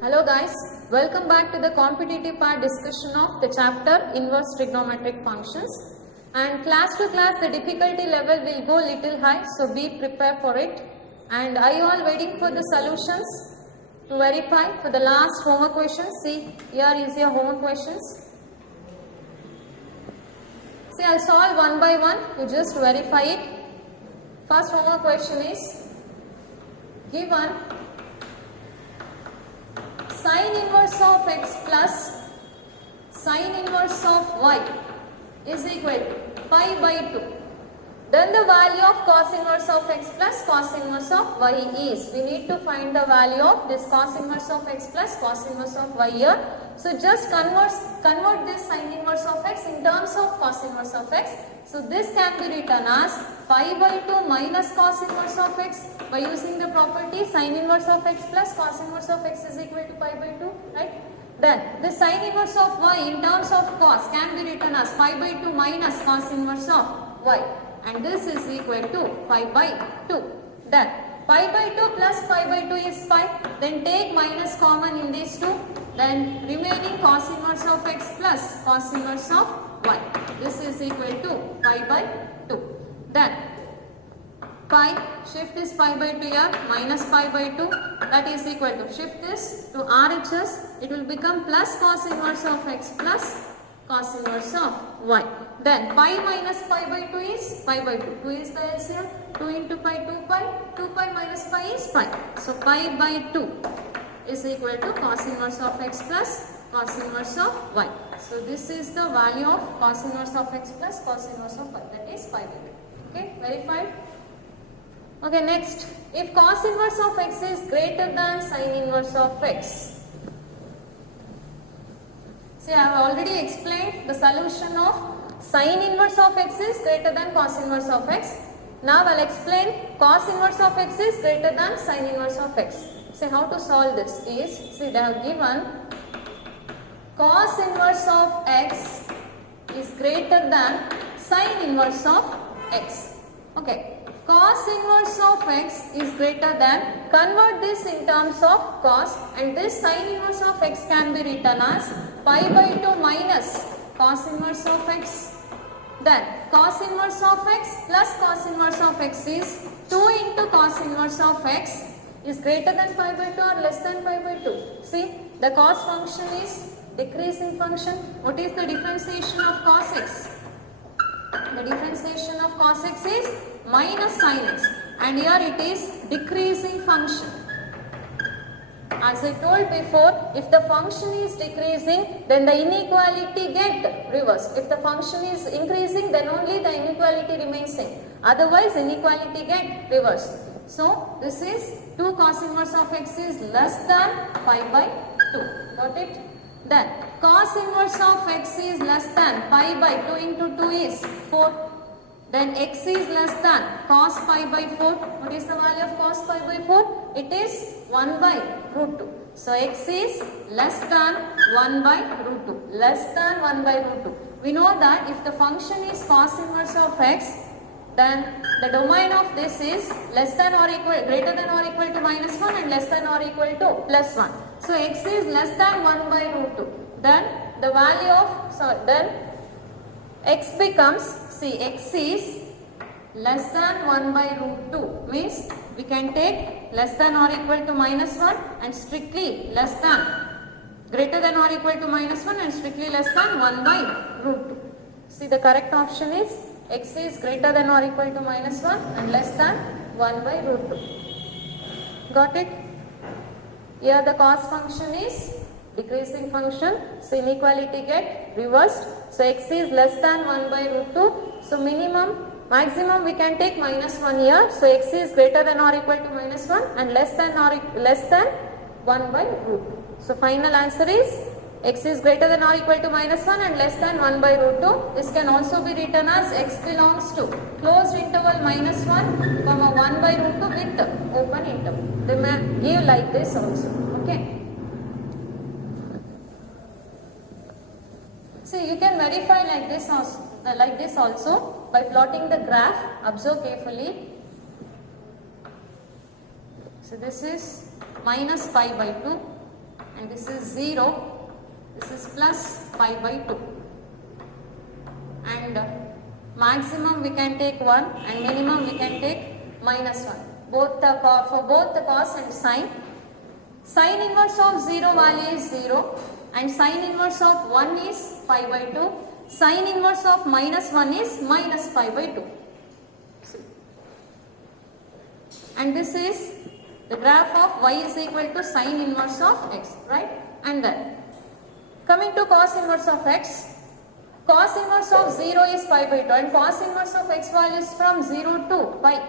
Hello guys, welcome back to the competitive part discussion of the chapter inverse trigonometric functions. And class to class the difficulty level will go little high, so be prepared for it. And are you all waiting for the solutions to verify for the last homework questions? See, here is your homework questions. See, I'll solve one by one, you just verify it. First homework question is given sin inverse of x plus sin inverse of y is equal to pi by 2. Then the value of cos inverse of x plus cos inverse of y is. We need to find the value of this cos inverse of x plus cos inverse of y here. So just convert this sin inverse of x in terms of cos inverse of x. So this can be written as pi by 2 minus cos inverse of x by using the property sin inverse of x plus cos inverse of x is equal to pi by 2, right? Then the sin inverse of y in terms of cos can be written as pi by 2 minus cos inverse of y, and this is equal to pi by 2. Then pi by 2 plus pi by 2 is pi, then take minus common in these two, then remaining cos inverse of x plus cos inverse of y. This is equal to pi by 2. Then pi, shift this pi by 2 here, minus pi by 2, that is equal to, shift this to RHS, it will become plus cos inverse of x plus cos inverse of y. Then pi minus pi by 2 is pi by 2. 2 is the LCM, 2 into pi, 2 pi, 2 pi minus pi is pi. So pi by 2 is equal to cos inverse of x plus cos inverse of y. So this is the value of cos inverse of x plus cos inverse of y, that is pi by 2. Okay, verified? Okay, next, if cos inverse of x is greater than sin inverse of x. See, I have already explained the solution of sin inverse of x is greater than cos inverse of x. Now I will explain cos inverse of x is greater than sin inverse of x. See, how to solve this is, see, they have given cos inverse of x is greater than sin inverse of x. Okay. Cos inverse of x is greater than, convert this in terms of cos, and this sin inverse of x can be written as pi by 2 minus cos inverse of x. Then cos inverse of x plus cos inverse of x is 2 into cos inverse of x is greater than pi by 2 or less than pi by 2. See, the cos function is decreasing function. What is the differentiation of cos x? The differentiation of cos x is minus sin x, and here it is decreasing function. As I told before, if the function is decreasing, then the inequality get reversed. If the function is increasing, then only the inequality remains same. Otherwise, inequality get reversed. So this is 2 cos inverse of x is less than pi by 2. Got it? Then cos inverse of x is less than pi by 2 into 2 is 4. Then x is less than cos pi by 4. What is the value of cos pi by 4? It is 1 by root 2. So x is less than 1 by root 2. Less than 1 by root 2. We know that if the function is cos inverse of x, then the domain of this is less than or equal, greater than or equal to minus 1 and less than or equal to plus 1. So x is less than 1 by root 2. Then the value of, then x becomes, see, x is less than 1 by root 2, means we can take less than or equal to minus 1 and strictly less than, greater than or equal to minus 1 and strictly less than 1 by root 2. See, the correct option is x is greater than or equal to minus 1 and less than 1 by root 2. Got it? Here the cos function is decreasing function, so inequality get reversed. So x is less than 1 by root 2. So maximum we can take minus 1 here. So x is greater than or equal to minus 1 and less than 1 by root 2. So final answer is x is greater than or equal to minus 1 and less than 1 by root 2. This can also be written as x belongs to closed interval minus 1 comma 1 by root 2 with open interval. They may give like this also. Okay. So you can verify like this also by plotting the graph. Observe carefully. So this is minus pi by 2 and this is 0, this is plus pi by 2, and maximum we can take 1 and minimum we can take minus 1. For both the cos and sine. Sine inverse of 0 value is 0 and sine inverse of 1 is pi by 2. Sine inverse of minus 1 is minus pi by 2. And this is the graph of y is equal to sine inverse of x, right? And then coming to cos inverse of x. Cos inverse of 0 is pi by 2 and cos inverse of x value is from 0 to pi.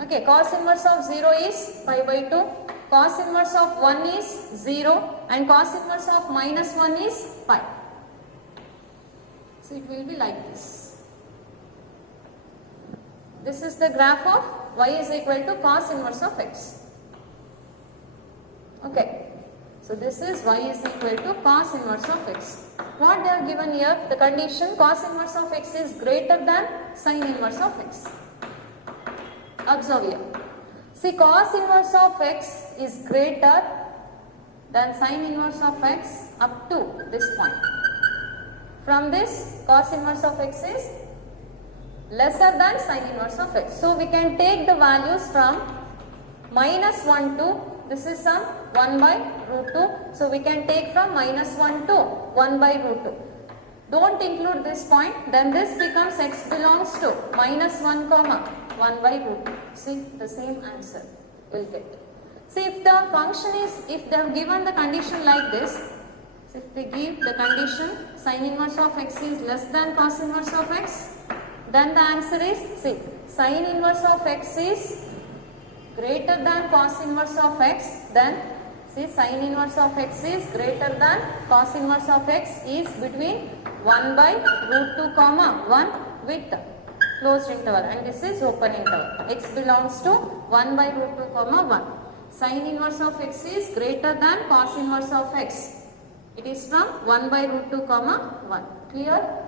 Okay, cos inverse of 0 is pi by 2, cos inverse of 1 is 0 and cos inverse of minus 1 is pi. So it will be like this. This is the graph of y is equal to cos inverse of x. Okay, so this is y is equal to cos inverse of x. What they are given here, the condition cos inverse of x is greater than sin inverse of x. Observe here. See, cos inverse of x is greater than sin inverse of x up to this point. From this, cos inverse of x is lesser than sin inverse of x. So we can take the values from minus 1 to, this is some 1 by root 2. So we can take from minus 1 to 1 by root 2. Don't include this point, then this becomes x belongs to minus 1 comma 1 by root 2. See, the same answer will get. See, if the function is, if they have given the condition like this, so if they give the condition sin inverse of x is less than cos inverse of x, then the answer is, see, sin inverse of x is greater than cos inverse of x, then see, sin inverse of x is greater than cos inverse of x is between 1 by root 2 comma 1 with closed interval, and this is open interval. X belongs to 1 by root 2 comma 1. Sin inverse of x is greater than cos inverse of x. It is from 1 by root 2 comma 1. Clear?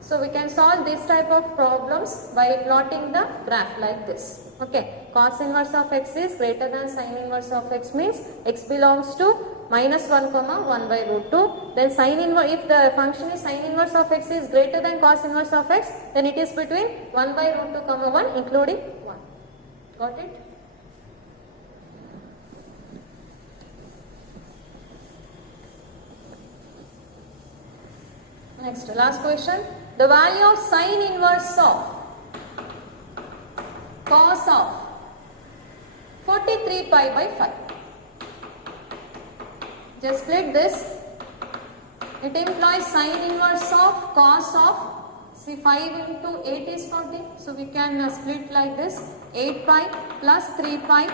So we can solve this type of problems by plotting the graph like this. Okay, cos inverse of x is greater than sin inverse of x means x belongs to minus 1 comma 1 by root 2. Then sin inverse, if the function is sin inverse of x is greater than cos inverse of x, then it is between 1 by root 2 comma 1 including 1. Got it? Next, last question. The value of sin inverse of cos of 43 pi by 5. Just split this. It implies sin inverse of cos of, see, 5 into 8 is 40. So we can split like this. 8 pi plus 3 pi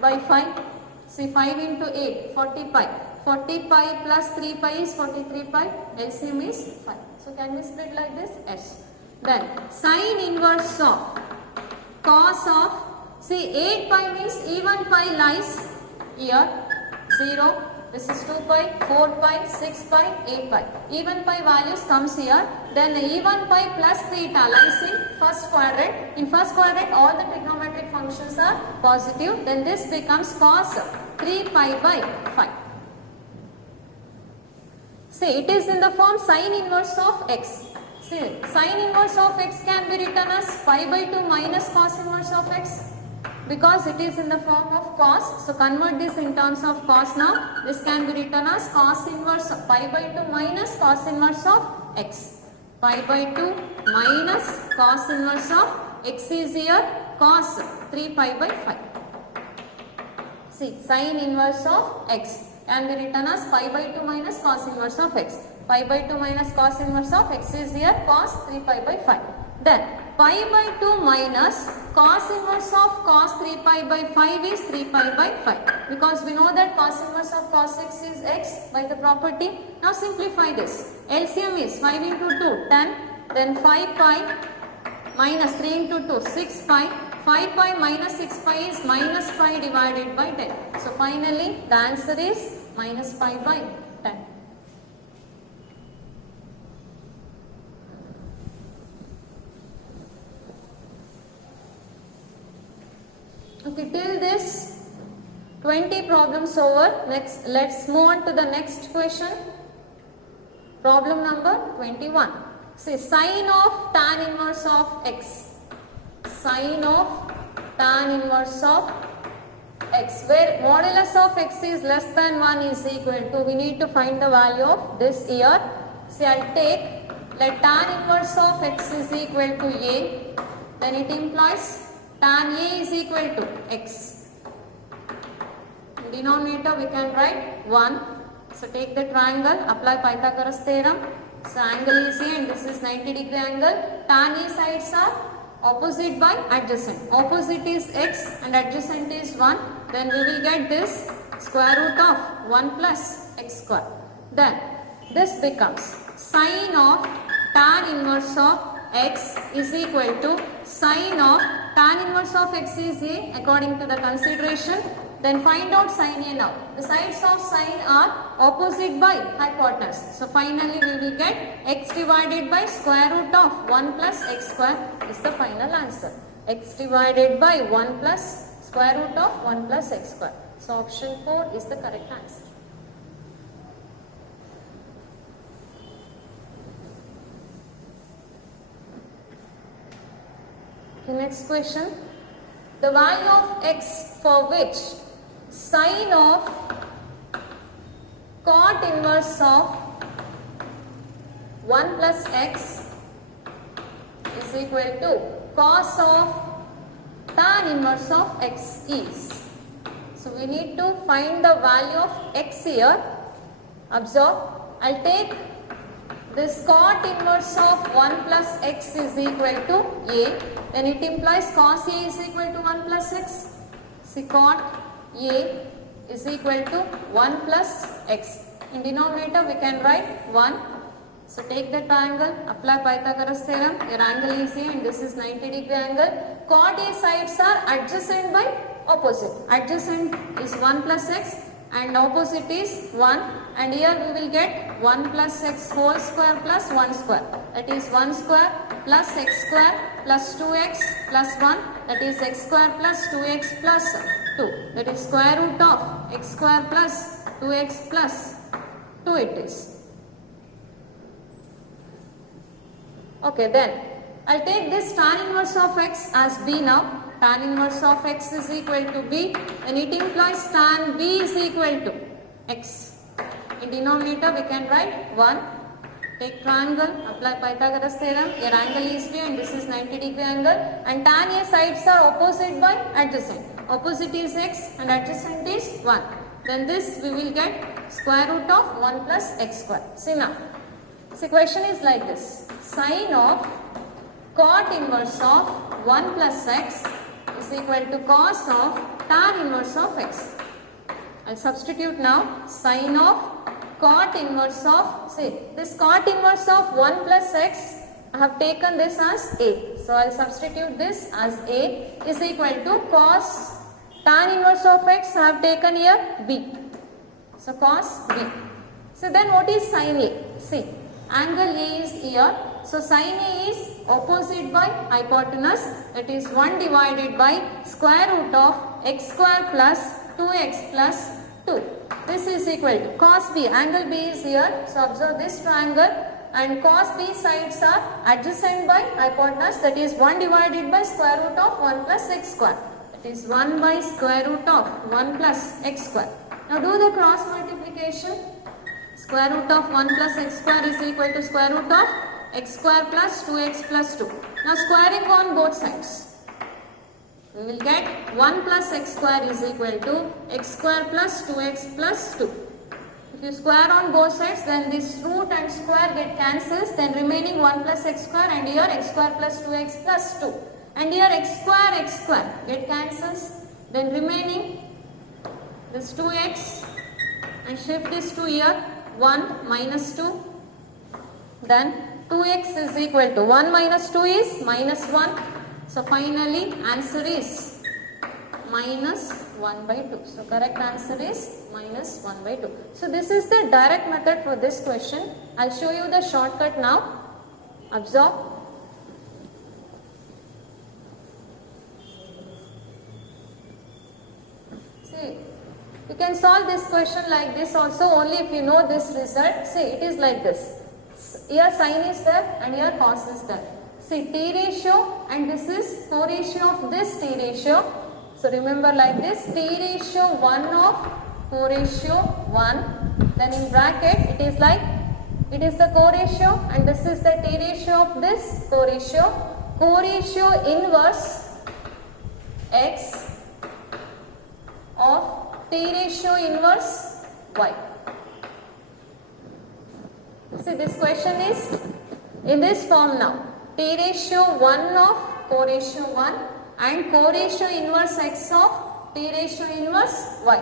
by 5. See, 5 into 8, 40 pi. 40 pi plus 3 pi is 43 pi. LCM is 5. So can we split like this? Yes. Then sin inverse of cos of, see, 8 pi means even pi lies here. 0, this is 2 pi, 4 pi, 6 pi, 8 pi. Even pi values comes here. Then even pi plus theta lies in first quadrant. In first quadrant all the trigonometric functions are positive. Then this becomes cos 3 pi by 5. See, it is in the form sin inverse of x. See, sin inverse of x can be written as pi by 2 minus cos inverse of x. Because it is in the form of cos, so convert this in terms of cos now. This can be written as cos inverse of pi by 2 minus cos inverse of x. Pi by 2 minus cos inverse of x is here cos 3 pi by 5. See, sin inverse of x can be written as pi by 2 minus cos inverse of x. Pi by 2 minus cos inverse of x is here cos 3 pi by 5. Then pi by 2 minus cos inverse of cos 3 pi by 5 is 3 pi by 5. Because we know that cos inverse of cos x is x by the property. Now simplify this. LCM is 5 into 2, 10. Then 5 pi minus 3 into 2, 6 pi. 5 pi minus 6 pi is minus pi divided by 10. So finally the answer is minus pi by 10. Okay, till this 20 problems over. Next, let's move on to the next question. Problem number 21. See, sine of tan inverse of x. Sine of tan inverse of x, where modulus of x is less than 1 is equal to, we need to find the value of this here. See, I'll take, let tan inverse of x is equal to a, then it implies tan a is equal to x. In denominator we can write 1. So take the triangle, apply Pythagoras theorem. So angle is a and this is 90-degree angle. Tan a sides are opposite by adjacent. Opposite is x and adjacent is 1. Then we will get this square root of 1 plus x square. Then this becomes sine of tan inverse of x is equal to sine of tan inverse of x is a according to the consideration. Then find out sine a now. The sides of sine are opposite by hypotenuse. So finally we will get x divided by square root of 1 plus x square is the final answer. X divided by 1 plus square root of 1 plus x square. So option 4 is the correct answer. Okay, next question. The value of x for which sine of cot inverse of 1 plus x is equal to cos of tan inverse of x is. So we need to find the value of x here. Observe, I'll take this cot inverse of 1 plus x is equal to a, then it implies cos a is equal to 1 plus x. See, cot a is equal to 1 plus x. In denominator we can write 1. So take the triangle, apply Pythagoras theorem. Your angle is a and this is 90-degree angle. Cot a sides are adjacent by opposite. Adjacent is 1 plus x and opposite is 1, and here we will get 1 plus x whole square plus 1 square. That is 1 square plus x square plus 2x plus 1, that is x square plus 2x plus 2. That is square root of x square plus 2x plus 2 it is. Okay, then I'll take this tan inverse of x as b now. Tan inverse of x is equal to b, and it implies tan b is equal to x. In denominator we can write 1. Take triangle, apply Pythagoras theorem. Your angle is b and this is 90-degree angle, and tan a sides are opposite by adjacent. Opposite is x and adjacent is 1. Then this we will get square root of 1 plus x square. See now, the question is like this. Sine of cot inverse of 1 plus x is equal to cos of tan inverse of x. I'll substitute now sine of cot inverse of, see, this cot inverse of 1 plus x, I have taken this as a. So I'll substitute this as a is equal to cos tan inverse of x, I have taken here b. So cos b. So then what is sine a? See, angle a is here. So sine a is opposite by hypotenuse, that is 1 divided by square root of x square plus 2x plus 2. This is equal to cos b. Angle b is here. So observe this triangle, and cos b sides are adjacent by hypotenuse, that is 1 divided by square root of 1 plus x square. That is 1 by square root of 1 plus x square. Now do the cross multiplication. Square root of 1 plus x square is equal to square root of x square plus 2x plus 2. Now squaring on both sides, we will get 1 plus x square is equal to x square plus 2x plus 2. If you square on both sides, then this root and square get cancels, then remaining 1 plus x square, and here x square plus 2x plus 2. And here x square get cancels, then remaining this 2x, and shift this to here 1 minus 2. Then 2x is equal to 1 minus 2 is minus 1. So finally answer is minus 1 by 2. So correct answer is minus 1 by 2. So this is the direct method for this question. I'll show you the shortcut now. Observe. See, solve this question like this also, only if you know this result. See, it is like this. Here sin is there and here cos is there. See, T ratio and this is co-ratio of this T ratio. So remember like this, T ratio 1 of co-ratio 1. Then in bracket it is like, it is the co-ratio and this is the T ratio of this co-ratio. Co-ratio inverse x of T ratio inverse y. See, this question is in this form now. T ratio 1 of co-ratio 1 and co-ratio inverse x of T ratio inverse y.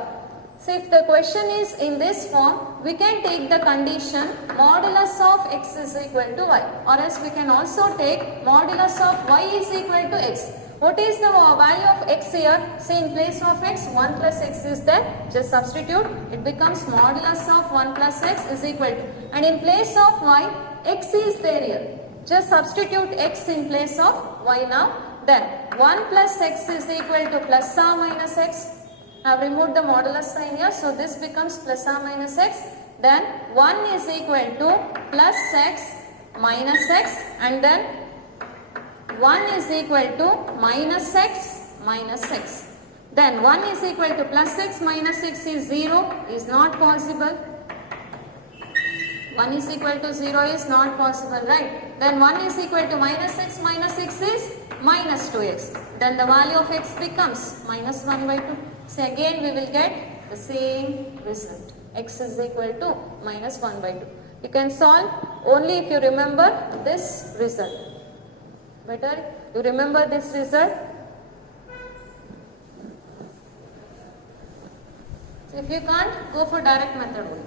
So if the question is in this form, we can take the condition modulus of x is equal to y, or else we can also take modulus of y is equal to x. What is the value of x here? Say in place of x, 1 plus x is there. Just substitute. It becomes modulus of 1 plus x is equal to. And in place of y, x is there here. Just substitute x in place of y now. Then 1 plus x is equal to plus or minus x. I have removed the modulus sign here. So this becomes plus or minus x. Then 1 is equal to plus x minus x. And then 1 is equal to minus x minus x. Then 1 is equal to plus x minus x is 0, is not possible. 1 is equal to 0 is not possible, right? Then 1 is equal to minus x is minus 2x. Then the value of x becomes minus 1 by 2. So again we will get the same result. X is equal to minus 1 by 2. You can solve only if you remember this result. Better you remember this result. So if you can't, go for direct method only.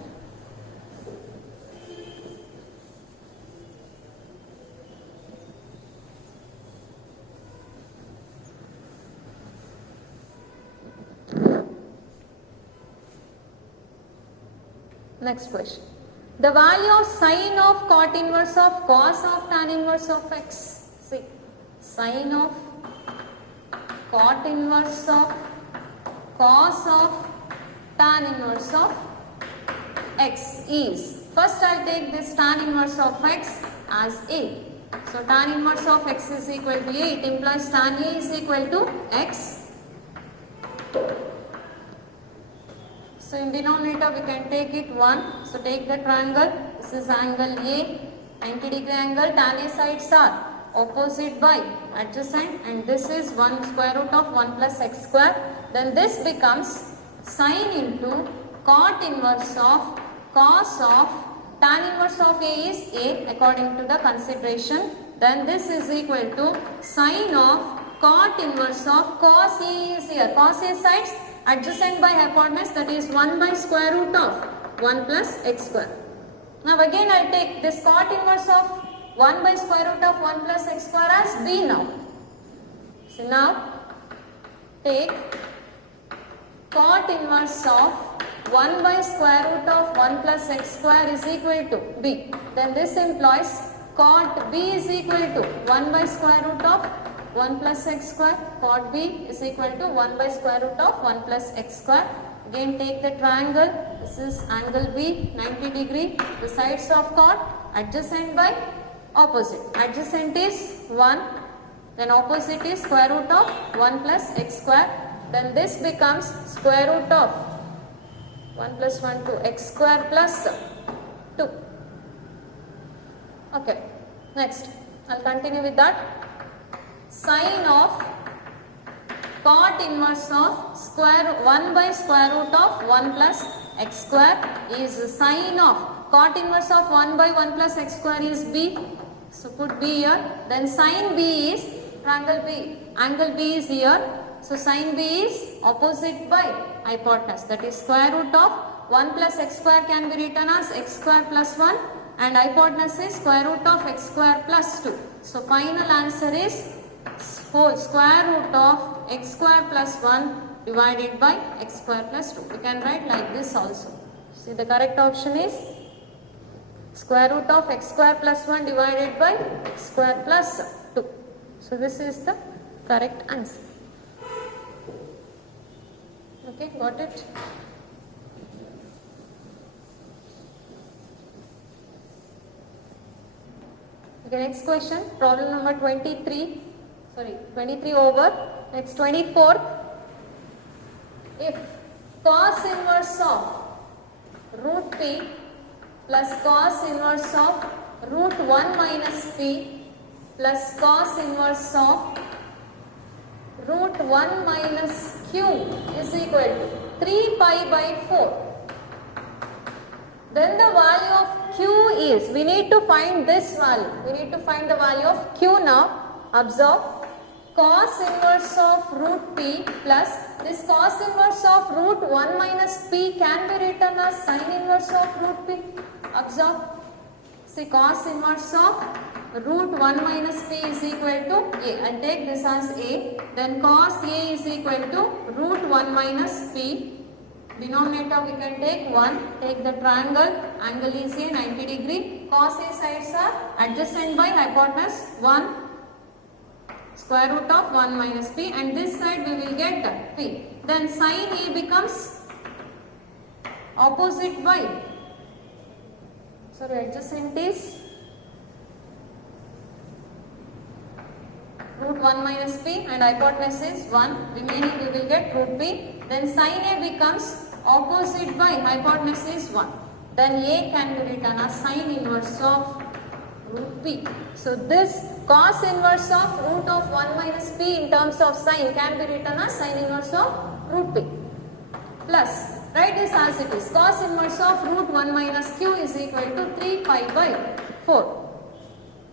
Next question. The value of sine of cot inverse of cos of tan inverse of x. See, sine of cot inverse of cos of tan inverse of x is, first I will take this tan inverse of x as a. So tan inverse of x is equal to a. It implies tan a is equal to x. So in denominator we can take it 1. So take the triangle. This is angle A, 90 degree angle. Tan A sides are opposite by adjacent, and this is 1 square root of 1 plus x square. Then this becomes sine into cot inverse of cos of tan inverse of A is A according to the consideration. Then this is equal to sine of cot inverse of cos A is here. Cos A sides adjacent by hypotenuse, that is 1 by square root of 1 plus x square. Now again I will take this cot inverse of 1 by square root of 1 plus x square as b now. So now take cot inverse of 1 by square root of 1 plus x square is equal to b. Then this implies cot b is equal to 1 by square root of 1 plus x square. Cot b is equal to 1 by square root of 1 plus x square. Again take the triangle. This is angle B, 90 degree. The sides of cot adjacent by opposite. Adjacent is 1. Then opposite is square root of 1 plus x square. Then this becomes square root of 1 plus 1 to x square plus 2. Okay. Next. I will continue with that. Sine of cot inverse of square 1 by square root of 1 plus x square is sine of cot inverse of 1 by 1 plus x square is b. So put b here. Then sine b is triangle b. Angle b is here. So sine b is opposite by hypotenuse, that is square root of 1 plus x square can be written as x square plus 1, and hypotenuse is square root of x square plus 2. So final answer is whole square root of x square plus 1 divided by x square plus 2. We can write like this also. See, the correct option is square root of x square plus 1 divided by x square plus 2. So this is the correct answer. Okay, got it? Okay, next question, problem number 23. Sorry, 23 over. Next 24. If cos inverse of root p plus cos inverse of root 1 minus p plus cos inverse of root 1 minus q is equal to 3 pi by 4. Then the value of q is, we need to find this value. We need to find the value of q now. Observe, cos inverse of root p plus this cos inverse of root 1 minus p can be written as sin inverse of root p. Observe, see cos inverse of root 1 minus p is equal to a. I'll take this as a. Then cos a is equal to root 1 minus p. Denominator we can take 1. Take the triangle. Angle is a 90 degree. Cos a sides are adjacent by hypotenuse 1. Square root of 1 minus p, and this side we will get p. Then sin a becomes opposite by, sorry, adjacent is root 1 minus p and hypotenuse is 1. Remaining we will get root p. Then sin a becomes opposite by hypotenuse is 1. Then a can be written as sin inverse of root p. So this cos inverse of root of 1 minus p in terms of sin can be written as sin inverse of root p. Plus, write this as it is, cos inverse of root 1 minus q is equal to 3 pi by 4.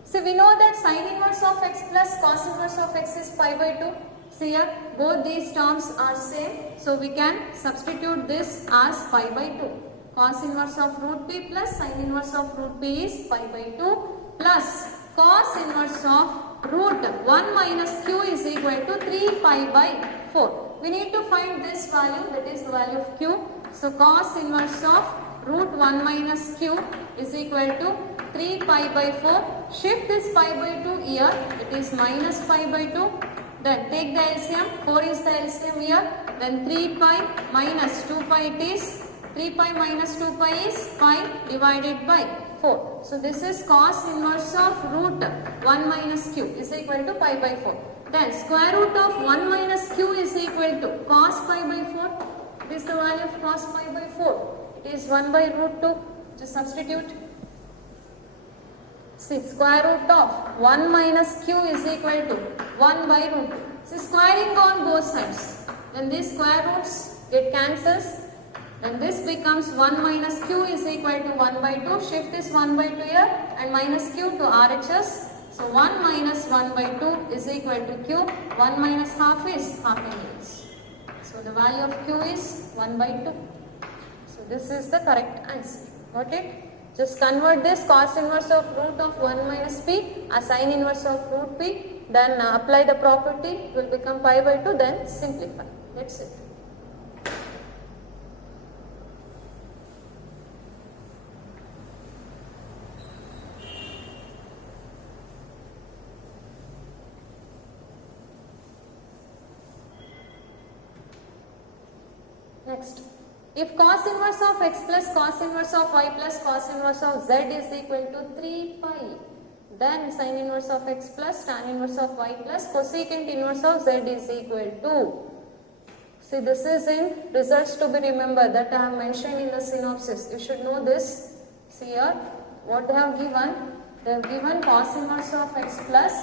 So we know that sin inverse of x plus cos inverse of x is pi by 2. See here, both these terms are same. So we can substitute this as pi by 2. Cos inverse of root p plus sin inverse of root p is pi by 2 plus cos inverse of root 1 minus q is equal to 3 pi by 4. We need to find this value, that is the value of q. So cos inverse of root 1 minus q is equal to 3 pi by 4. Shift this pi by 2 here, it is minus pi by 2. Then take the LCM, 4 is the LCM here. Then 3 pi minus 2 pi it is. 3 pi minus 2 pi is pi divided by 4. So this is cos inverse of root 1 minus q is equal to pi by 4. Then square root of 1 minus q is equal to cos pi by 4. This is the value of cos pi by 4. It is 1 by root 2. Just substitute. See, square root of 1 minus q is equal to 1 by root 2. So squaring on both sides. Then these square roots get cancels. Then this becomes 1 minus q is equal to 1 by 2. Shift this 1 by 2 here and minus q to RHS. So 1 minus 1 by 2 is equal to q. 1 minus half is half an inch. So the value of q is 1 by 2. So this is the correct answer. Got it? Just convert this cos inverse of root of 1 minus p as sin inverse of root p. Then apply the property. It will become pi by 2. Then simplify. That's it. Next, if cos inverse of x plus cos inverse of y plus cos inverse of z is equal to 3 pi, then sin inverse of x plus tan inverse of y plus cosecant inverse of z is equal to. See, this is in results to be remembered that I have mentioned in the synopsis. You should know this. See here, what they have given? They have given cos inverse of x plus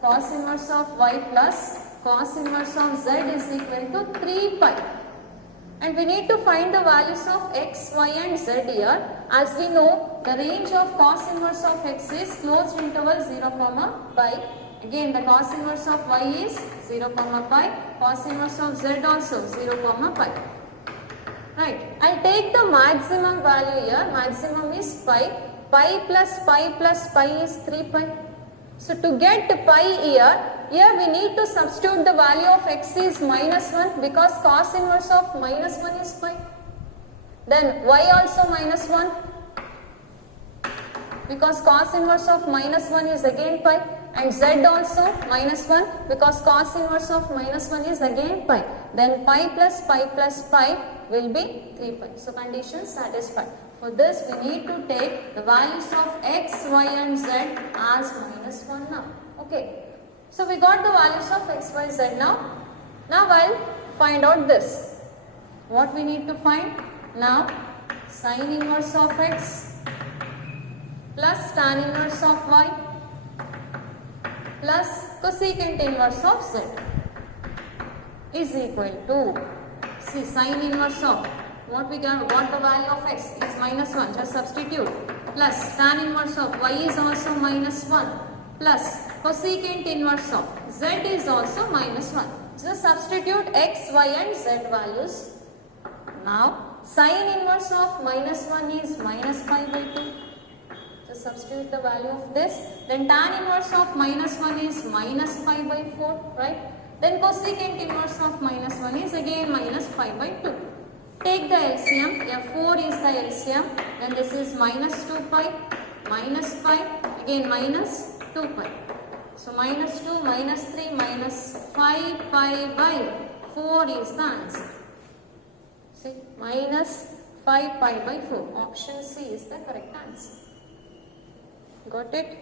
cos inverse of y plus cos inverse of z is equal to 3 pi. And we need to find the values of x, y and z here. As we know, the range of cos inverse of x is closed interval 0, pi. Again, the cos inverse of y is 0, pi. Cos inverse of z also 0, pi. Right. I'll take the maximum value here. Maximum is pi. Pi plus pi plus pi is 3 pi. So to get pi here we need to substitute the value of x is minus 1 because cos inverse of minus 1 is pi. Then y also minus 1 because cos inverse of minus 1 is again pi, and z also minus 1 because cos inverse of minus 1 is again pi. then pi plus pi will be 3 pi. So condition satisfied. For this we need to take the values of x, y and z as minus 1 now. Okay. So we got the values of x, y, z now. Now I'll find out this. What we need to find? Now sin inverse of x plus tan inverse of y plus cosecant inverse of z is equal to, see, sin inverse of what we got the value of x is minus 1, just substitute, plus tan inverse of y is also minus 1 plus cosecant inverse of z is also minus 1. Just substitute x, y and z values. Now sin inverse of minus 1 is minus pi by 2. Just substitute the value of this. Then tan inverse of minus 1 is minus pi by 4, right? Then cosecant inverse of minus 1 is again minus pi by 2. Take the LCM. Yeah, 4 is the LCM. Then this is minus 2 pi, minus pi, again minus 2 pi. So minus 2, minus 3, minus 5 pi by 4 is the answer. See, minus 5 pi by 4. Option C is the correct answer. Got it?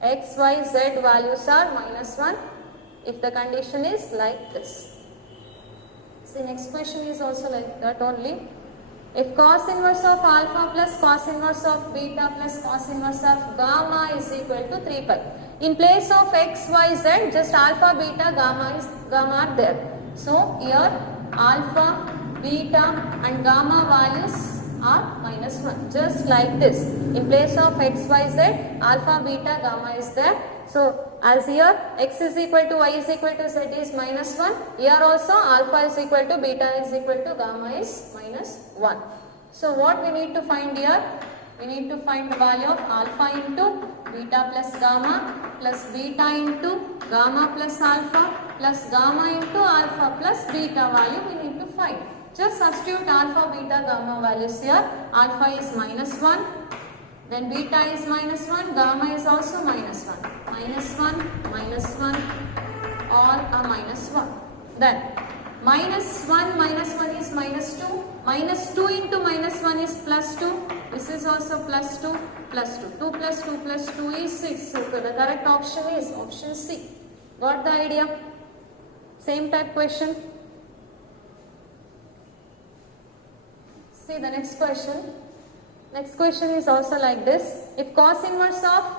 X, y, z values are minus 1 if the condition is like this. See, next question is also like that only. If cos inverse of alpha plus cos inverse of beta plus cos inverse of gamma is equal to 3 pi. In place of x, y, z, just alpha, beta, gamma are there. So here alpha, beta and gamma values are minus 1. Just like this. In place of x, y, z, alpha, beta, gamma is there. So as here x is equal to y is equal to z is minus 1. Here also alpha is equal to beta is equal to gamma is minus 1. So what we need to find here? We need to find the value of alpha into beta plus gamma plus beta into gamma plus alpha plus gamma into alpha plus beta value we need to find. Just substitute alpha, beta, gamma values here. Alpha is minus 1, then beta is minus 1, gamma is also minus 1. Minus 1, all are minus 1. Then minus 1 is minus 2. Minus 2 into minus 1 is plus 2. This is also plus 2, plus 2. 2 plus 2 plus 2 is 6. So the correct option is option C. Got the idea? Same type question. See the next question. Next question is also like this. If cos inverse of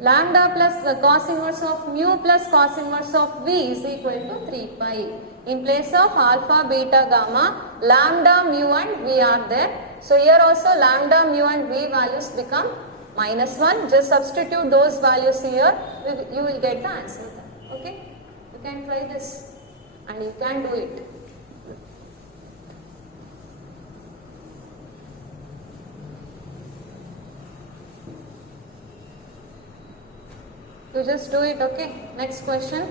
lambda plus the cos inverse of mu plus cos inverse of v is equal to 3 pi. In place of alpha, beta, gamma, lambda, mu and v are there. So here also lambda, mu and v values become minus 1. Just substitute those values here. You will get the answer. Okay? You can try this and you can do it. You just do it, okay? Next question.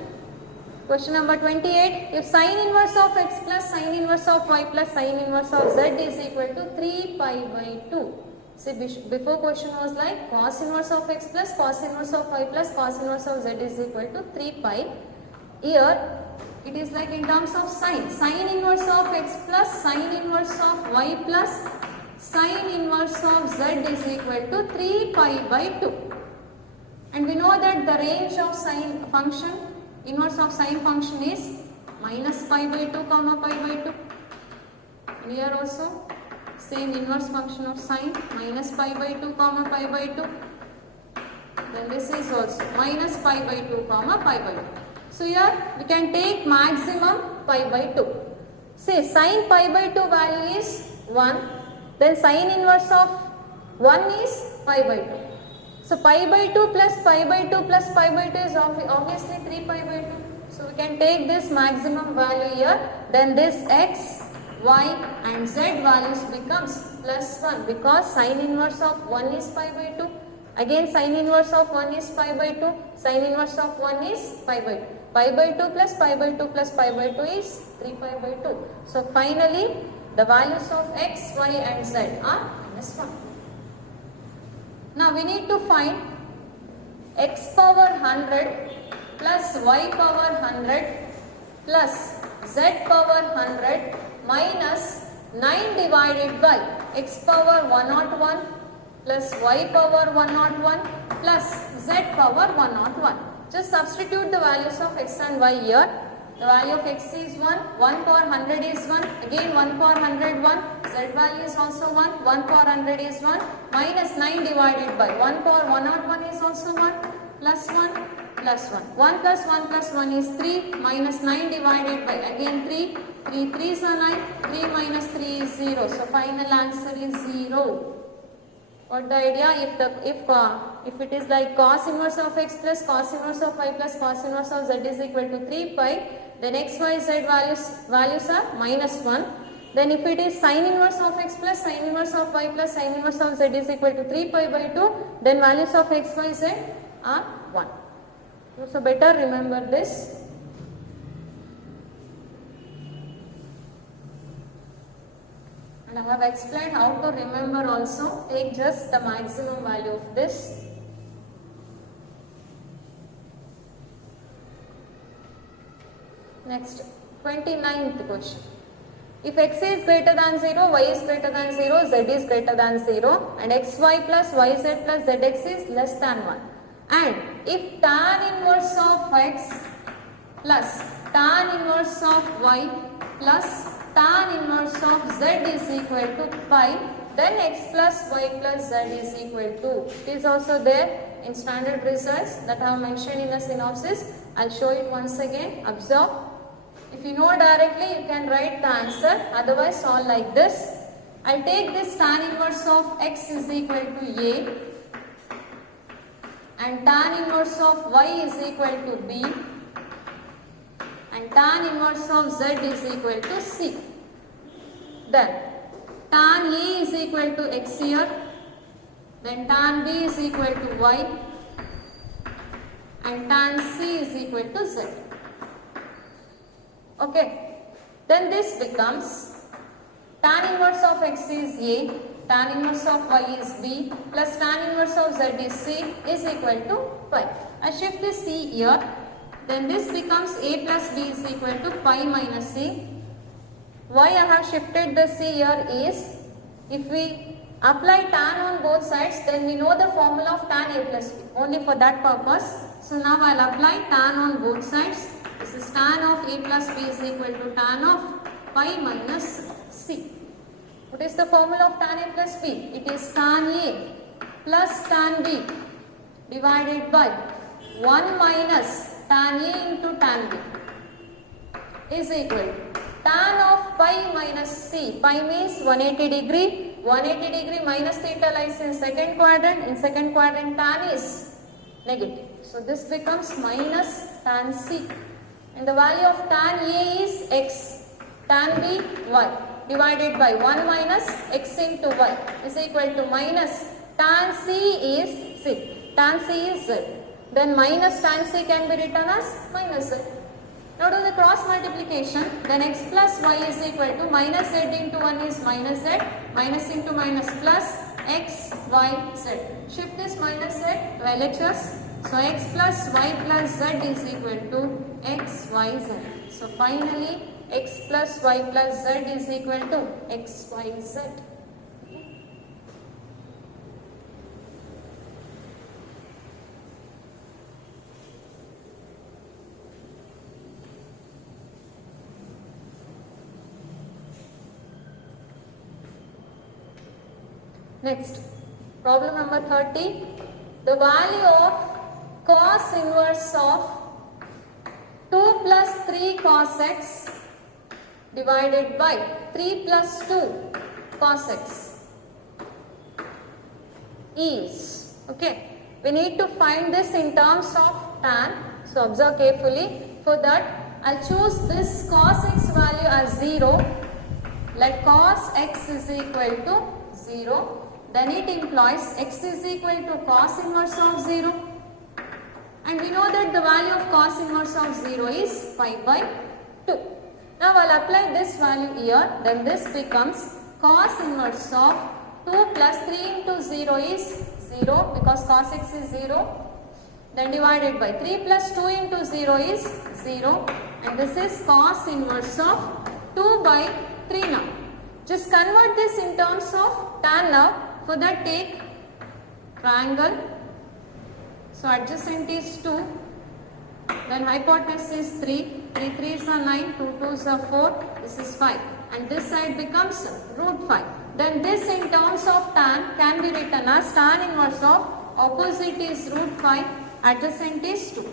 Question number 28. If sin inverse of x plus sin inverse of y plus sin inverse of z is equal to 3 pi by 2. See, before question was like cos inverse of x plus cos inverse of y plus cos inverse of z is equal to 3 pi. Here, it is like in terms of sin. Sin inverse of x plus sin inverse of y plus sin inverse of z is equal to 3 pi by 2. And we know that the range of sine function, inverse of sine function is minus pi by 2 comma pi by 2. And here also same inverse function of sine minus pi by 2 comma pi by 2. Then this is also minus pi by 2 comma pi by 2. So here we can take maximum pi by 2. Say sine pi by 2 value is 1. Then sine inverse of 1 is pi by 2. So pi by 2 plus pi by 2 plus pi by 2 is obviously 3 pi by 2. So we can take this maximum value here. Then this x, y and z values becomes plus 1 because sine inverse of 1 is pi by 2. Again sine inverse of 1 is pi by 2. Sine inverse of 1 is pi by 2. Pi by 2 plus pi by 2 plus pi by 2 is 3 pi by 2. So finally the values of x, y and z are minus 1. Now we need to find x power 100 plus y power 100 plus z power 100 minus 9 divided by x power 101 plus y power 101 plus z power 101. Just substitute the values of x and y here. The value of x is 1, 1 power 100 is 1, again 1 power 100 1, z value is also 1, 1 power 100 is 1, minus 9 divided by 1 power 101 is also 1, plus 1, plus 1. 1 plus 1 plus 1 is 3, minus 9 divided by again 3, 3 3s are 9, 3 minus 3 is 0. So final answer is 0. What the idea? If it is like cos inverse of x plus cos inverse of y plus cos inverse of z is equal to 3 pi, then x, y, z values are minus 1. Then if it is sin inverse of x plus sin inverse of y plus sin inverse of z is equal to 3 pi by 2, then values of x, y, z are 1. So better remember this. And I have explained how to remember also. Take just the maximum value of this. Next, 29th question. If x is greater than 0, y is greater than 0, z is greater than 0 and xy plus yz plus zx is less than 1. And if tan inverse of x plus tan inverse of y plus tan inverse of z is equal to pi, then x plus y plus z is equal to. It is also there in standard results that I have mentioned in the synopsis. I will show it once again. Observe. If you know directly, you can write the answer. Otherwise, solve like this. I will take this tan inverse of x is equal to a and tan inverse of y is equal to b and tan inverse of z is equal to c. Then tan a is equal to x here, then tan b is equal to y and tan c is equal to z. Okay, then this becomes tan inverse of x is a, tan inverse of y is b plus tan inverse of z is c is equal to pi. I shift this c here, then this becomes a plus b is equal to pi minus c. Why I have shifted the c here is, if we apply tan on both sides, then we know the formula of tan a plus b, only for that purpose. So now I will apply tan on both sides. This is tan of a plus b is equal to tan of pi minus c. What is the formula of tan a plus b? It is tan a plus tan b divided by 1 minus tan a into tan b is equal to tan of pi minus c. Pi means 180 degree. 180 degree minus theta lies in second quadrant. In second quadrant tan is negative. So this becomes minus tan c. And the value of tan a is x, tan b y divided by 1 minus x into y is equal to minus tan c is c. Tan c is z. Then minus tan c can be written as minus z. Now do the cross multiplication. Then x plus y is equal to minus z into 1 is minus z, minus into minus plus x, y, z. Shift this minus z to LHS. So x plus y plus z is equal to x, y, z. So finally x plus y plus z is equal to x, y, z. Next, problem number 30. The value of cos inverse of 2 plus 3 cos x divided by 3 plus 2 cos x is, okay, we need to find this in terms of tan. So observe carefully. For that, I'll choose this cos x value as 0. Let cos x is equal to 0. Then it implies x is equal to cos inverse of 0. And we know that the value of cos inverse of 0 is pi by 2. Now I'll apply this value here. Then this becomes cos inverse of 2 plus 3 into 0 is 0 because cos x is 0. Then divided by 3 plus 2 into 0 is 0. and this is cos inverse of 2 by 3 now. Just convert this in terms of tan now. For that take triangle. So adjacent is 2, then hypotenuse is 3, 3 3s are 9, 2 2s are 4, this is 5, and this side becomes root 5. Then this in terms of tan can be written as tan inverse of opposite is root 5, adjacent is 2.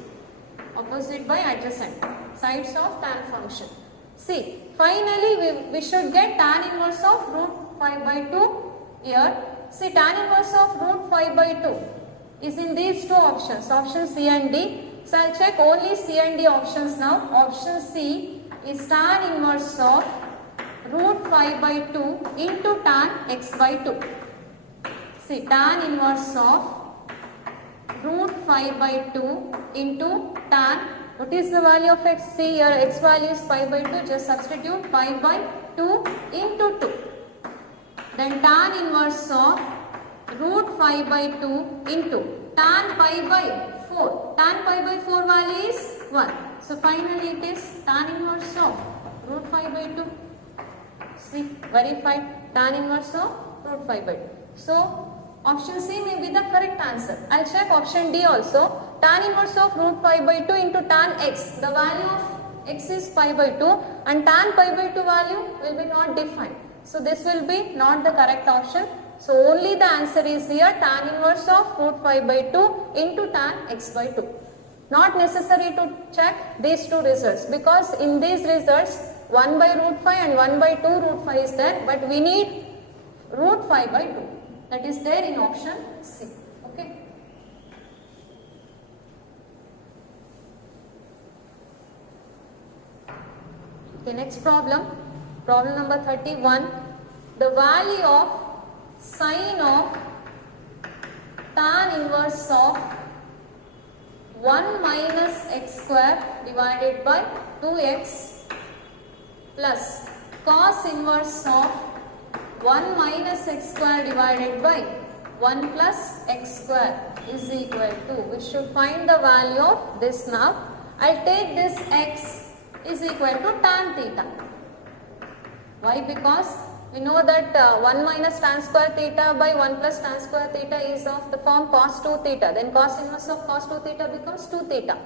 Opposite by adjacent, sides of tan function. See, finally we should get tan inverse of root 5 by 2 here. See, tan inverse of root 5 by 2 is in these two options, option C and D. So I'll check only C and D options now. Option C is tan inverse of root 5 by 2 into tan x by 2. See, tan inverse of root 5 by 2 into tan, what is the value of x? See here, x value is 5 by 2, just substitute 5 by 2 into 2. Then tan inverse of root 5 by 2 into tan pi by 4. Tan pi by 4 value is 1. So finally it is tan inverse of root 5 by 2. See, verified, tan inverse of root 5 by 2. So option C may be the correct answer. I'll check option D also. Tan inverse of root 5 by 2 into tan x. The value of x is pi by 2 and tan pi by 2 value will be not defined. So this will be not the correct option. So only the answer is here, tan inverse of root 5 by 2 into tan x by 2. Not necessary to check these two results, because in these results 1 by root 5 and 1 by 2 root 5 is there, but we need root 5 by 2. That is there in option C. Okay. Okay, next problem. Problem number 31. The value of sine of tan inverse of 1 minus x square divided by 2x plus cos inverse of 1 minus x square divided by 1 plus x square is equal to. We should find the value of this now. I'll take this x is equal to tan theta. Why? Because we know that 1 minus tan square theta by 1 plus tan square theta is of the form cos 2 theta. Then cos inverse of cos 2 theta becomes 2 theta.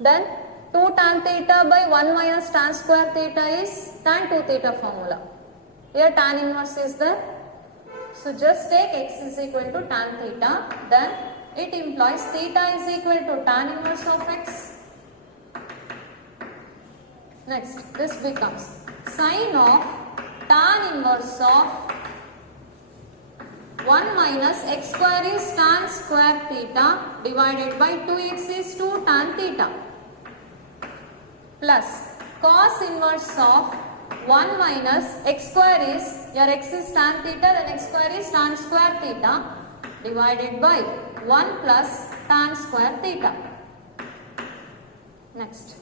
Then 2 tan theta by 1 minus tan square theta is tan 2 theta formula. Here tan inverse is there. So just take x is equal to tan theta. Then it implies theta is equal to tan inverse of x. Next, this becomes sine of tan inverse of 1 minus x square is tan square theta divided by 2x is 2 tan theta plus cos inverse of 1 minus x square is, your x is tan theta, then x square is tan square theta divided by 1 plus tan square theta. Next,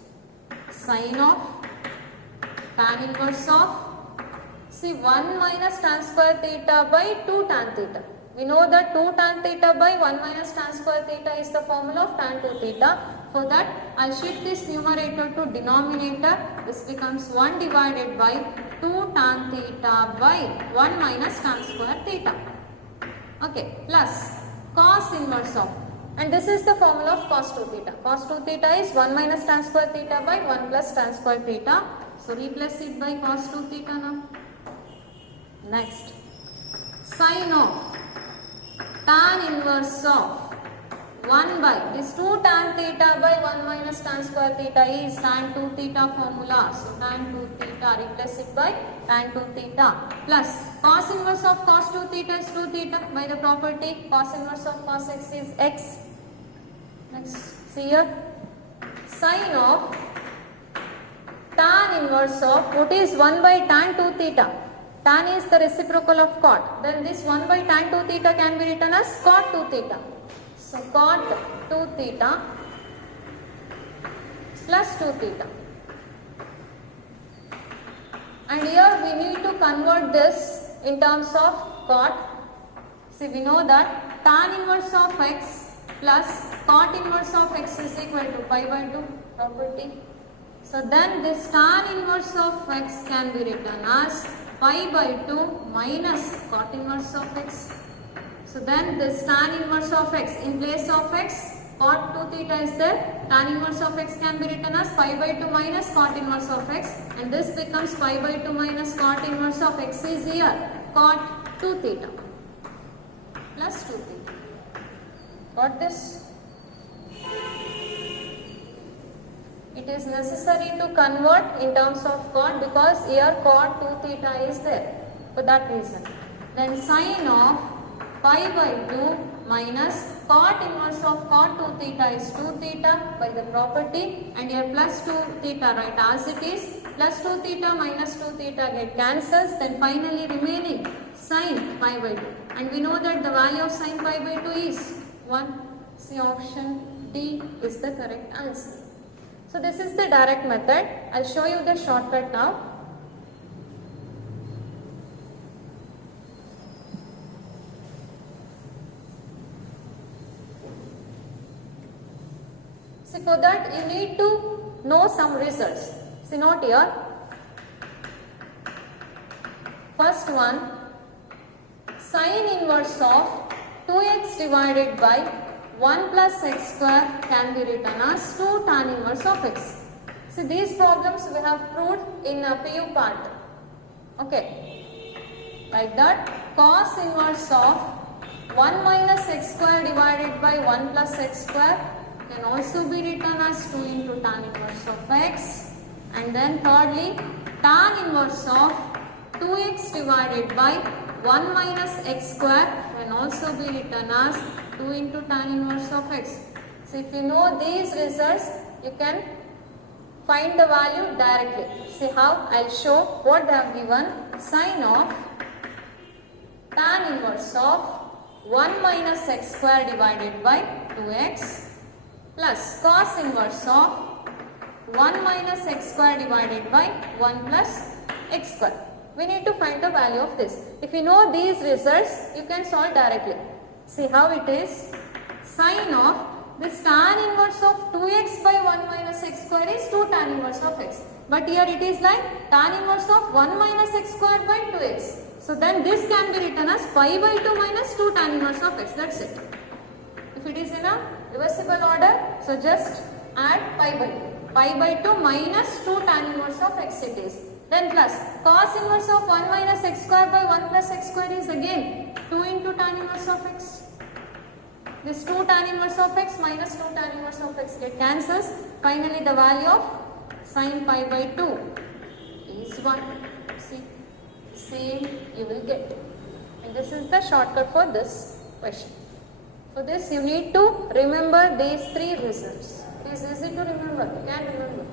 sine of tan inverse of, see, 1 minus tan square theta by 2 tan theta. We know that 2 tan theta by 1 minus tan square theta is the formula of tan 2 theta. For that, I'll shift this numerator to denominator. This becomes 1 divided by 2 tan theta by 1 minus tan square theta. Okay, plus cos inverse of, and this is the formula of cos 2 theta. Cos 2 theta is 1 minus tan square theta by 1 plus tan square theta. So replace it by cos 2 theta now. Next, sine of tan inverse of 1 by, this 2 tan theta by 1 minus tan square theta is tan 2 theta formula. So tan 2 theta, replace it by tan 2 theta plus cos inverse of cos 2 theta is 2 theta by the property cos inverse of cos x is x. Next, see here, sine of tan inverse of, what is 1 by tan 2 theta? Tan is the reciprocal of cot. Then this 1 by tan 2 theta can be written as cot 2 theta. So cot 2 theta plus 2 theta. And here we need to convert this in terms of cot. See, we know that tan inverse of x plus cot inverse of x is equal to pi by 2 property. So then this tan inverse of x can be written as pi by 2 minus cot inverse of x. So then this tan inverse of x, in place of x, cot 2 theta is there, tan inverse of x can be written as pi by 2 minus cot inverse of x, and this becomes pi by 2 minus cot inverse of x is here, cot 2 theta plus 2 theta. Got this? It is necessary to convert in terms of cot because here cot 2 theta is there, for that reason. Then sine of pi by 2 minus cot inverse of cot 2 theta is 2 theta by the property, and here plus 2 theta right as it is, plus 2 theta minus 2 theta get cancels, then finally remaining sine pi by 2, and we know that the value of sine pi by 2 is 1. See, option D is the correct answer. So this is the direct method. I'll show you the shortcut now. See, for that you need to know some results. See, note here. First one, sine inverse of 2x divided by 1 plus x square can be written as 2 tan inverse of x. See, these problems we have proved in a PU part. Okay. Like that, cos inverse of 1 minus x square divided by 1 plus x square can also be written as 2 into tan inverse of x. And then thirdly, tan inverse of 2x divided by 1 minus x square can also be written as 2 into tan inverse of x. So if you know these results, you can find the value directly. See how? I'll show what they have given. Sine of tan inverse of 1 minus x square divided by 2x plus cos inverse of 1 minus x square divided by 1 plus x square. We need to find the value of this. If you know these results, you can solve directly. See how it is. Sine of this tan inverse of 2x by 1 minus x square is 2 tan inverse of x. But here it is like tan inverse of 1 minus x square by 2x. So then this can be written as pi by 2 minus 2 tan inverse of x. That's it. If it is in a reversible order, so just add pi by 2. Pi by 2 minus 2 tan inverse of x it is. Then plus cos inverse of 1 minus x square by 1 plus x square is again 2 into tan inverse of x. This 2 tan inverse of x minus 2 tan inverse of x get cancels. Finally the value of sine pi by 2 is 1. See, same you will get. And this is the shortcut for this question. For this you need to remember these 3 results. It is easy to remember, you can remember.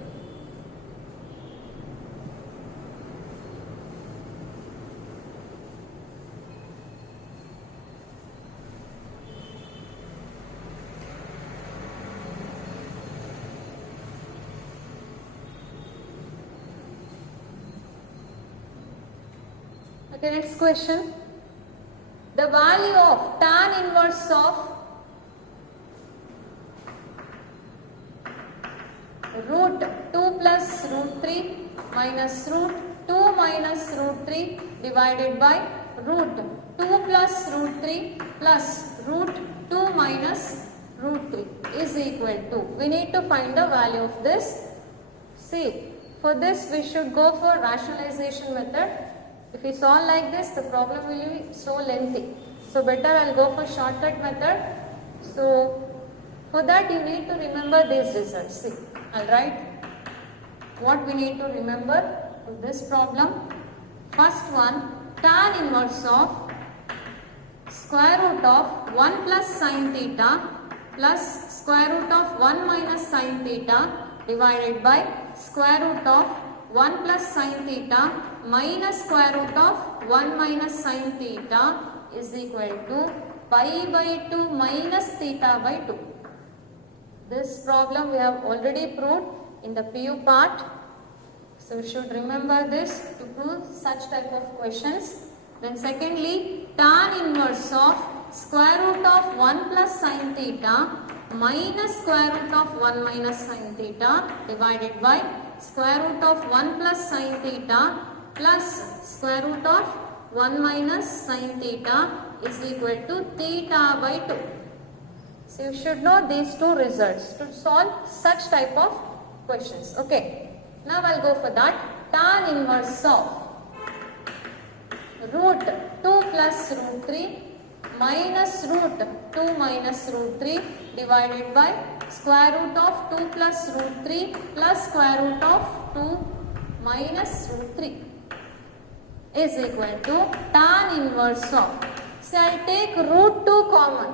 Okay, next question. The value of tan inverse of root 2 plus root 3 minus root 2 minus root 3 divided by root 2 plus root 3 plus root 2 minus root 3 is equal to. We need to find the value of this. See, for this we should go for rationalization method. If we solve like this, the problem will be so lengthy. So better I'll go for shortcut method. So for that you need to remember these results. See, I'll write what we need to remember for this problem. First one, tan inverse of square root of 1 plus sine theta plus square root of 1 minus sine theta divided by square root of 1 plus sine theta minus square root of 1 minus sine theta is equal to pi by 2 minus theta by 2. This problem we have already proved in the PU part. So you should remember this to prove such type of questions. Then secondly, tan inverse of square root of 1 plus sine theta minus square root of 1 minus sine theta divided by square root of 1 plus sin theta plus square root of 1 minus sin theta is equal to theta by 2. So you should know these two results to solve such type of questions. Okay. Now I'll go for that. Tan inverse of root 2 plus root 3 minus root 2 minus root 3 divided by square root of 2 plus root 3 plus square root of 2 minus root 3 is equal to tan inverse of. So I'll take root 2 common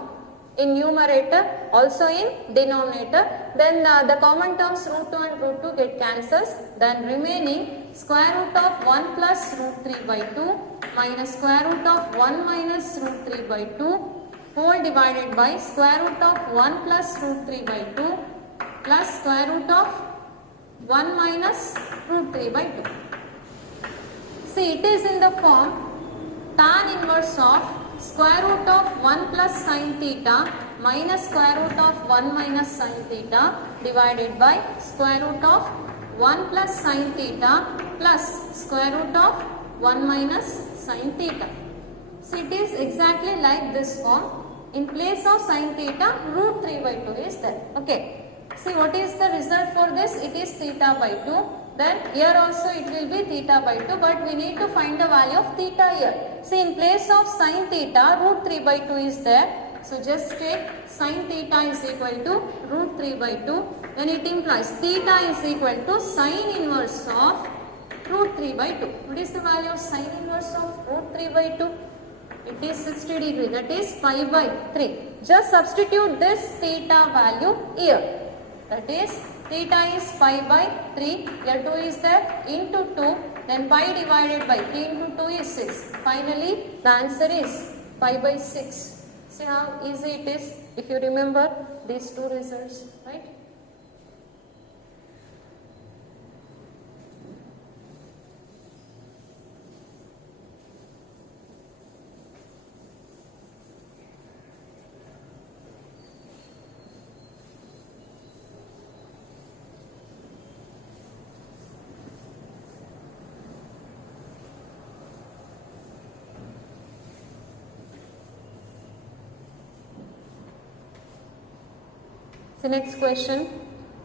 in numerator, also in denominator. Then the common terms root 2 and root 2 get cancels. Then remaining square root of 1 plus root 3 by 2 minus square root of 1 minus root 3 by 2 whole divided by square root of 1 plus root 3 by 2 plus square root of 1 minus root 3 by 2. See, it is in the form tan inverse of square root of 1 plus sin theta minus square root of 1 minus sin theta divided by square root of 1 plus sin theta plus square root of 1 minus sin theta. So it is exactly like this form. In place of sin theta, root 3 by 2 is there. Okay. See, what is the result for this? It is theta by 2. Then here also it will be theta by 2, but we need to find the value of theta here. See, in place of sin theta, root 3 by 2 is there. So just take sin theta is equal to root 3 by 2. Then it implies theta is equal to sin inverse of root 3 by 2. What is the value of sin inverse of root 3 by 2? It is 60 degree, that is pi by 3. Just substitute this theta value here. That is theta is pi by 3, here 2 is there, into 2, then pi divided by 3 into 2 is 6. Finally, the answer is pi by 6. See how easy it is if you remember these two results, right? The next question,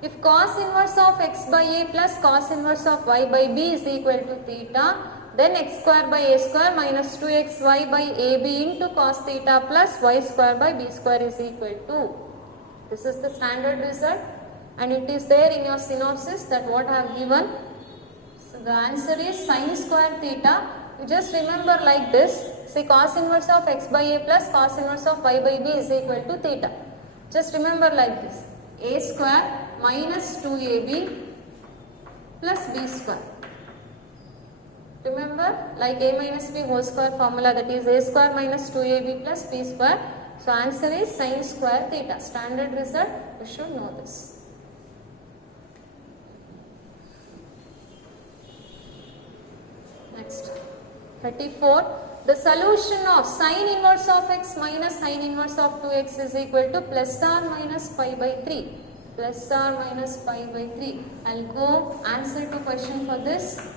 if cos inverse of x by a plus cos inverse of y by b is equal to theta, then x square by a square minus 2xy by ab into cos theta plus y square by b square is equal to. This is the standard result and it is there in your synopsis that what I have given. So the answer is sin square theta. You just remember like this. Say cos inverse of x by a plus cos inverse of y by b is equal to theta. Just remember like this. A square minus 2ab plus b square. Remember like a minus b whole square formula, that is a square minus 2ab plus b square. So answer is sin square theta. Standard result, you should know this. Next, 34. The solution of sin inverse of x minus sin inverse of 2x is equal to plus or minus pi by 3. Plus or minus pi by 3. I'll go answer to question for this.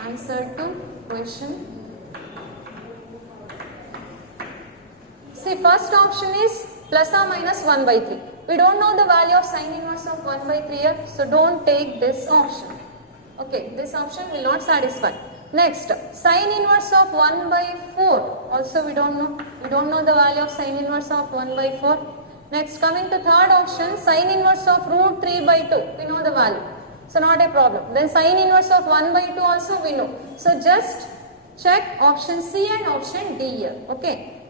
Answer to question. See, first option is plus or minus 1 by 3. We don't know the value of sin inverse of 1 by 3 here, so don't take this option. Okay, this option will not satisfy. Next, sin inverse of 1 by 4. Also we don't know. We don't know the value of sin inverse of 1 by 4. Next, coming to third option, sin inverse of root 3 by 2. We know the value. So not a problem. Then sin inverse of 1 by 2 also we know. So just check option C and option D here. Okay.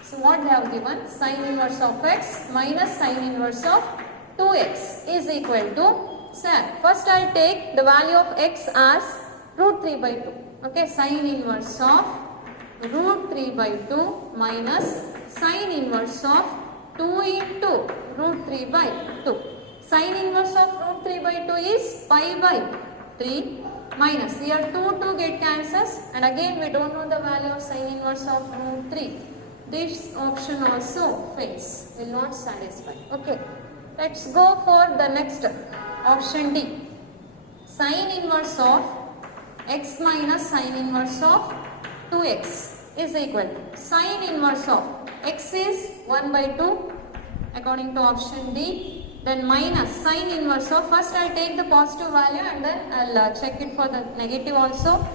So what they have given? Sin inverse of x minus sin inverse of 2x is equal to, sir, first I'll take the value of x as root 3 by 2. Okay, sin inverse of root 3 by 2 minus sin inverse of 2 into root 3 by 2. Sin inverse of root 3 by 2 is pi by 3 minus, here 2 get cancels and again we don't know the value of sin inverse of root 3. This option also fails, will not satisfy. Okay, let's go for the next option D. Sine inverse of x minus sine inverse of 2x is equal to sine inverse of x is 1 by 2 according to option D, then minus sine inverse of, first I will take the positive value and then I will check it for the negative also,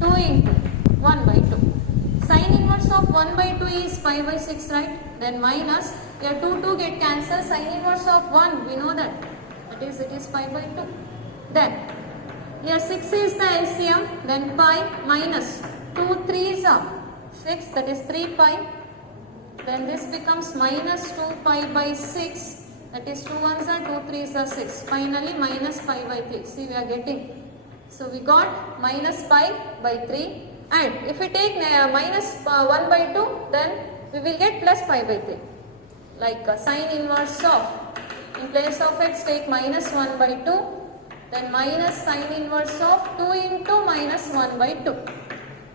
2 into 1 by 2. Sine inverse of 1 by 2 is 5 by 6, right? Then minus, here 2 get cancelled, sine inverse of 1, we know that, it is 5 by 2. Then here 6 is the LCM, then pi minus 2 3s are 6, that is 3 pi. Then this becomes minus 2 pi by 6, that is 2 1s are 2 3s are 6. Finally minus pi by 3. See, we are getting. So we got minus pi by 3, and if we take minus 1 by 2, then we will get plus pi by 3. Like sine inverse of, in place of x take minus 1 by 2, then minus sine inverse of 2 into minus 1 by 2.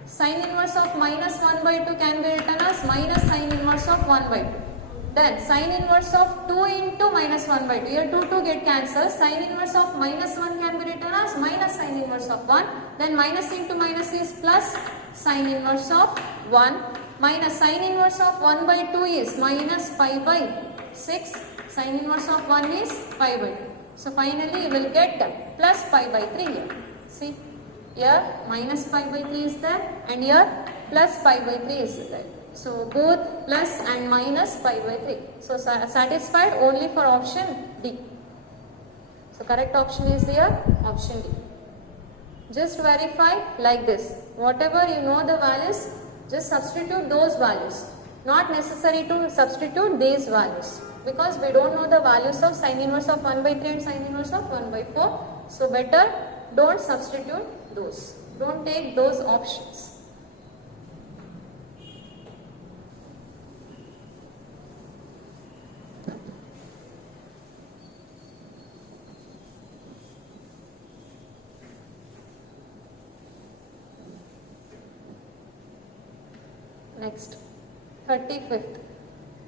Sine inverse of minus 1 by 2 can be written as minus sine inverse of 1 by 2. Then sine inverse of 2 into minus 1 by 2. Here 2 get cancelled. Sine inverse of minus 1 can be written as minus sine inverse of 1. Then minus into minus is plus sine inverse of 1. Minus sine inverse of 1 by 2 is minus pi by 6. Sine inverse of 1 is pi by 2. So finally you will get plus pi by 3 here. See. Here minus pi by 3 is there, and here plus pi by 3 is there. So both plus and minus pi by 3. So satisfied only for option D. So correct option is here, option D. Just verify like this. Whatever you know the values, just substitute those values. Not necessary to substitute these values, because we don't know the values of sine inverse of 1 by 3 and sine inverse of 1 by 4. So better don't substitute those. Don't take those options. Next, 35th.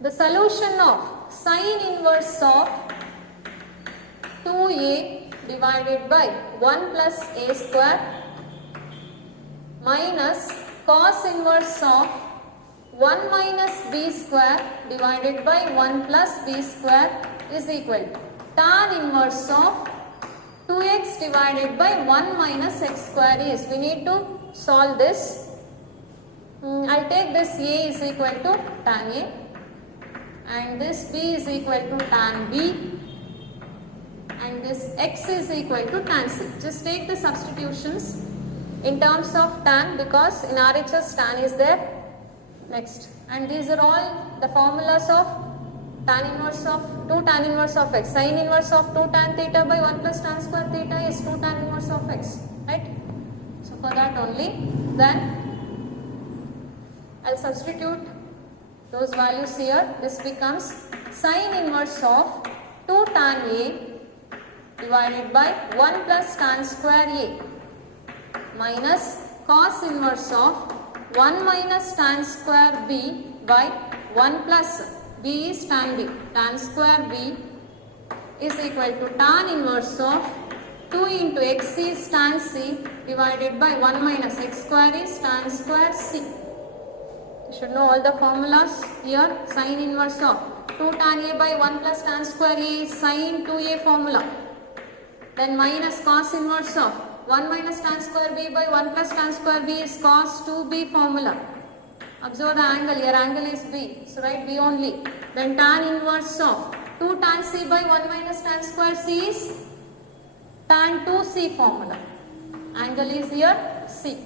The solution of sine inverse of 2a divided by 1 plus a square minus cos inverse of 1 minus b square divided by 1 plus b square is equal to tan inverse of 2x divided by 1 minus x square is. We need to solve this. I'll take this a is equal to tan a, and this b is equal to tan b, and this x is equal to tan c. Just take the substitutions in terms of tan, because in RHS tan is there. Next, and these are all the formulas of tan inverse of 2 tan inverse of x. Sin inverse of 2 tan theta by 1 plus tan square theta is 2 tan inverse of x, right? So for that only, then I'll substitute those values here. This becomes sin inverse of 2 tan a divided by 1 plus tan square a minus cos inverse of 1 minus tan square b by 1 plus b is tan b. Tan square b is equal to tan inverse of 2 into x is tan c divided by 1 minus x square is tan square c. You should know all the formulas here. Sin inverse of 2 tan a by 1 plus tan square a is sin 2a formula. Then minus cos inverse of 1 minus tan square b by 1 plus tan square b is cos 2b formula. Observe the angle, here angle is b, so write b only. Then tan inverse of 2 tan c by 1 minus tan square c is tan 2c formula. Angle is here c.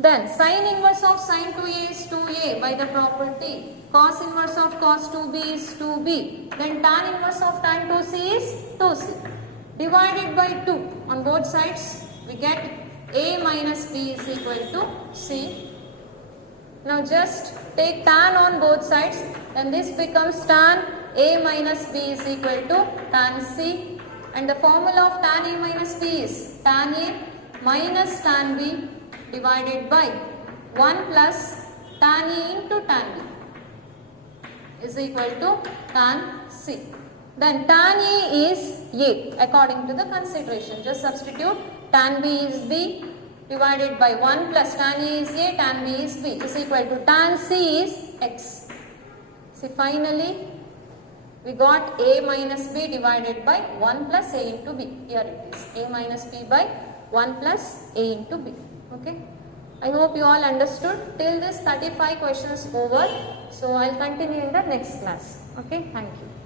Then sin inverse of sin 2a is 2a by the property. Cos inverse of cos 2b is 2b. Then tan inverse of tan 2c is 2c. Divided by 2 on both sides, we get a minus b is equal to c. Now just take tan on both sides, and this becomes tan a minus b is equal to tan c. And the formula of tan a minus b is tan a minus tan b divided by 1 plus tan a into tan b is equal to tan c. Then tan a is a according to the consideration. Just substitute tan B is B divided by 1 plus tan A is A, tan B is B is equal to tan C is X. See, finally we got A minus B divided by 1 plus A into B. Here it is, A minus B by 1 plus A into B. Okay. I hope you all understood. Till this 35 questions over. So I'll continue in the next class. Okay. Thank you.